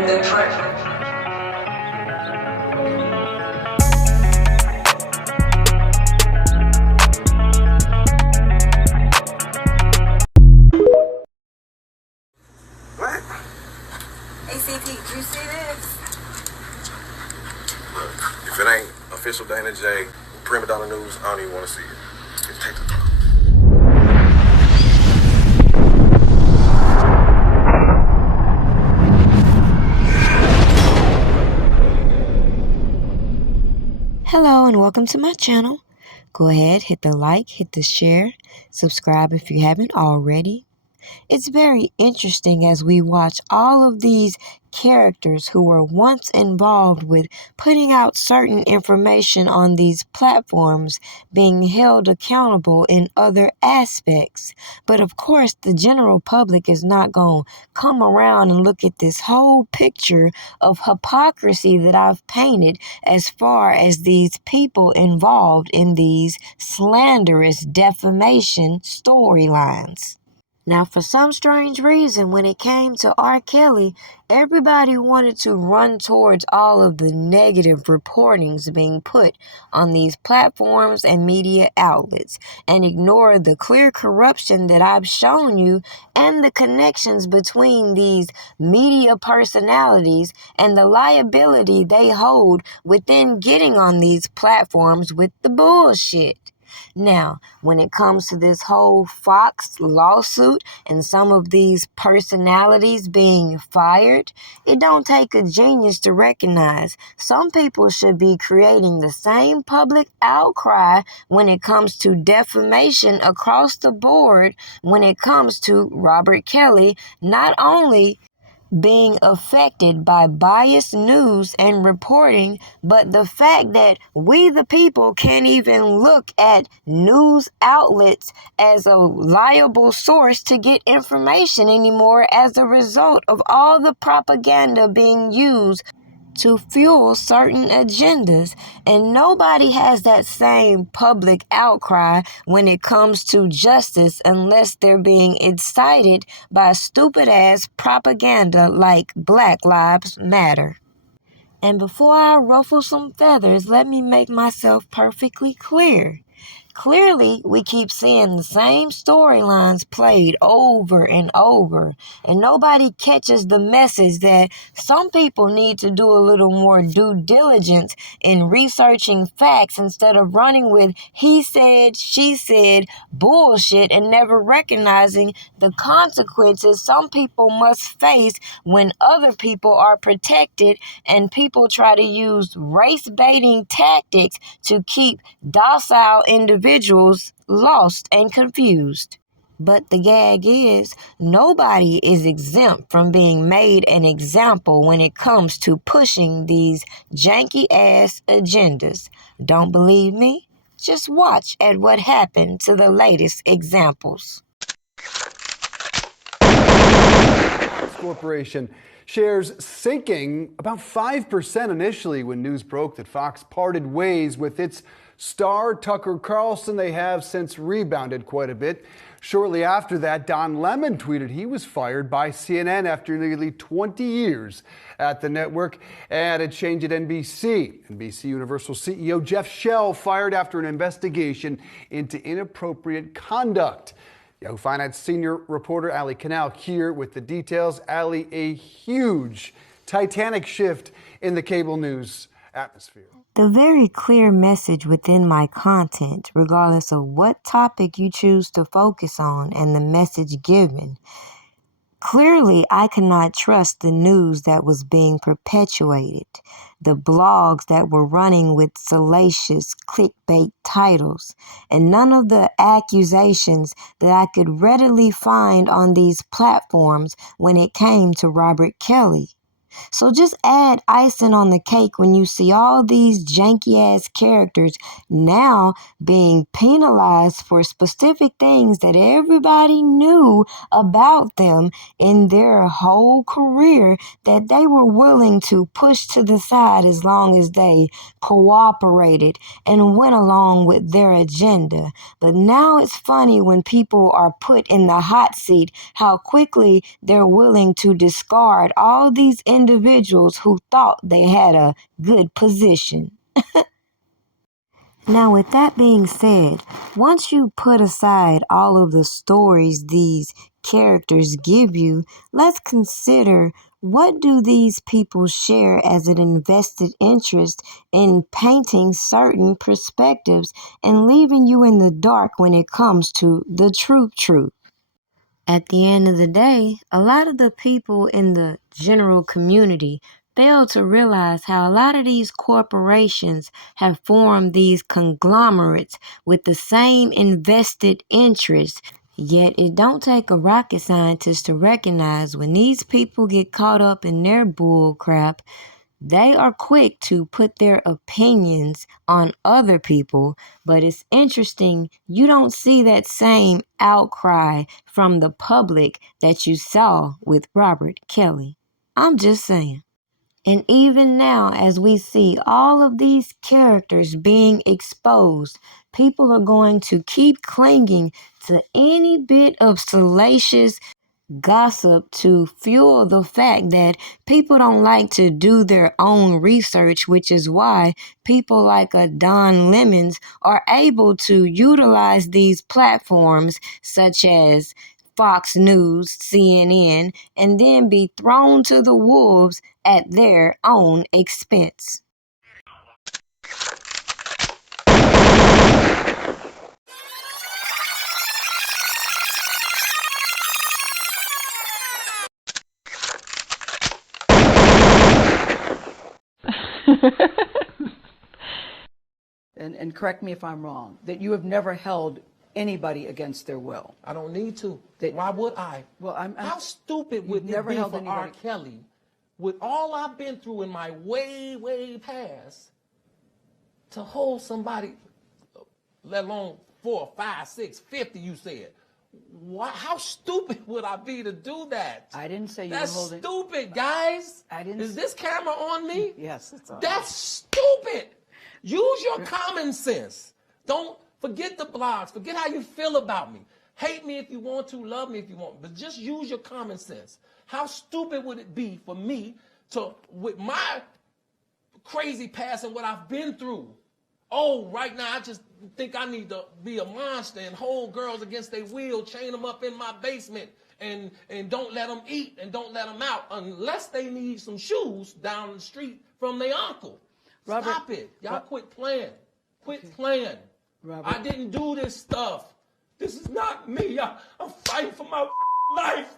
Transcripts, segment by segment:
know the truth. What? ACT, did you see this? Look, if it ain't official Dana J, Prima Donna News, I don't even want to see it. Just take the talk. Hello and welcome to my channel. Go ahead, hit the like, hit the share, subscribe if you haven't already. It's very interesting as we watch all of these characters who were once involved with putting out certain information on these platforms being held accountable in other aspects. But of course, the general public is not going to come around and look at this whole picture of hypocrisy that I've painted as far as these people involved in these slanderous defamation storylines. Now, for some strange reason, when it came to R. Kelly, everybody wanted to run towards all of the negative reportings being put on these platforms and media outlets and ignore the clear corruption that I've shown you and the connections between these media personalities and the liability they hold within getting on these platforms with the bullshit. Now, when it comes to this whole Fox lawsuit and some of these personalities being fired, it don't take a genius to recognize some people should be creating the same public outcry when it comes to defamation across the board when it comes to Robert Kelly, not only being affected by biased news and reporting, but the fact that we the people can't even look at news outlets as a liable source to get information anymore as a result of all the propaganda being used to fuel certain agendas. And nobody has that same public outcry when it comes to justice unless they're being incited by stupid ass propaganda like Black Lives Matter. And before I ruffle some feathers, let me make myself perfectly clear. Clearly, we keep seeing the same storylines played over and over, and nobody catches the message that some people need to do a little more due diligence in researching facts instead of running with he said, she said bullshit and never recognizing the consequences some people must face when other people are protected and people try to use race-baiting tactics to keep docile individuals lost and confused. But the gag is, nobody is exempt from being made an example when it comes to pushing these janky-ass agendas. Don't believe me? Just watch at what happened to the latest examples. Corporation shares sinking about 5% initially when news broke that Fox parted ways with its star Tucker Carlson. They have since rebounded quite a bit. Shortly after that, Don Lemon tweeted he was fired by CNN after nearly 20 years at the network, and a change at NBC. NBC Universal CEO Jeff Shell fired after an investigation into inappropriate conduct. Yahoo Finance senior reporter Ali Canal here with the details. Ali, a huge titanic shift in the cable news atmosphere. The very clear message within my content, regardless of what topic you choose to focus on and the message given. Clearly, I could not trust the news that was being perpetuated, the blogs that were running with salacious clickbait titles, and none of the accusations that I could readily find on these platforms when it came to Robert Kelly. So just add icing on the cake when you see all these janky-ass characters now being penalized for specific things that everybody knew about them in their whole career that they were willing to push to the side as long as they cooperated and went along with their agenda. But now it's funny when people are put in the hot seat how quickly they're willing to discard all these individuals individuals who thought they had a good position. Now, with that being said, once you put aside all of the stories these characters give you, let's consider, what do these people share as an invested interest in painting certain perspectives and leaving you in the dark when it comes to the truth. At the end of the day, a lot of the people in the general community fail to realize how a lot of these corporations have formed these conglomerates with the same invested interests. Yet it don't take a rocket scientist to recognize when these people get caught up in their bull crap, they are quick to put their opinions on other people, but it's interesting you don't see that same outcry from the public that you saw with Robert Kelly. I'm just saying. And even now, as we see all of these characters being exposed, people are going to keep clinging to any bit of salacious gossip to fuel the fact that people don't like to do their own research, which is why people like a Don Lemons are able to utilize these platforms such as Fox News, CNN, and then be thrown to the wolves at their own expense. And correct me if I'm wrong, that you have never held anybody against their will. I don't need to. Why would I? Well, How stupid would it be for R. Kelly, with all I've been through in my way, way past, to hold somebody, let alone 4, 5, 6, 50, you said. How stupid would I be to do that? I didn't say you That's were holding. stupid, guys. I didn't. Is this camera on me? Yes, it's on. That's stupid. Use your common sense. Don't forget the blogs. Forget how you feel about me. Hate me if you want to, love me if you want, but just use your common sense. How stupid would it be for me to, with my crazy past and what I've been through, right now I just think I need to be a monster and hold girls against their will, chain them up in my basement, and don't let them eat and don't let them out unless they need some shoes down the street from their uncle. Robert, Stop it. Y'all quit playing. Quit playing. Robert. I didn't do this stuff. This is not me. I'm fighting for my life.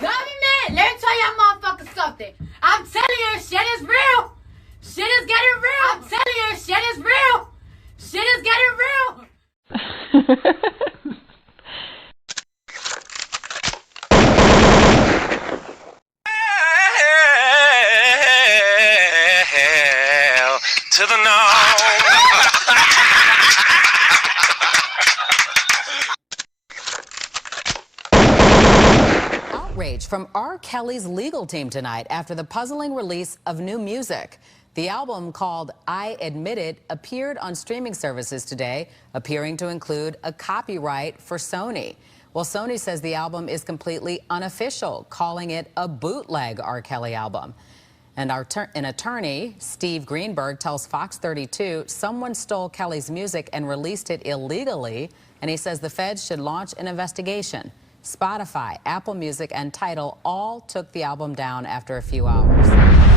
Government, let me tell y'all motherfuckers something. I'm telling you, shit is real. Shit is getting real. I'm telling you, shit is real. Shit is getting real. Hell to the no. Outrage from R. Kelly's legal team tonight after the puzzling release of new music. The album, called I Admit It, appeared on streaming services today, appearing to include a copyright for Sony. Well, Sony says the album is completely unofficial, calling it a bootleg R. Kelly album. And an attorney, Steve Greenberg, tells Fox 32 someone stole Kelly's music and released it illegally, and he says the feds should launch an investigation. Spotify, Apple Music, and Tidal all took the album down after a few hours.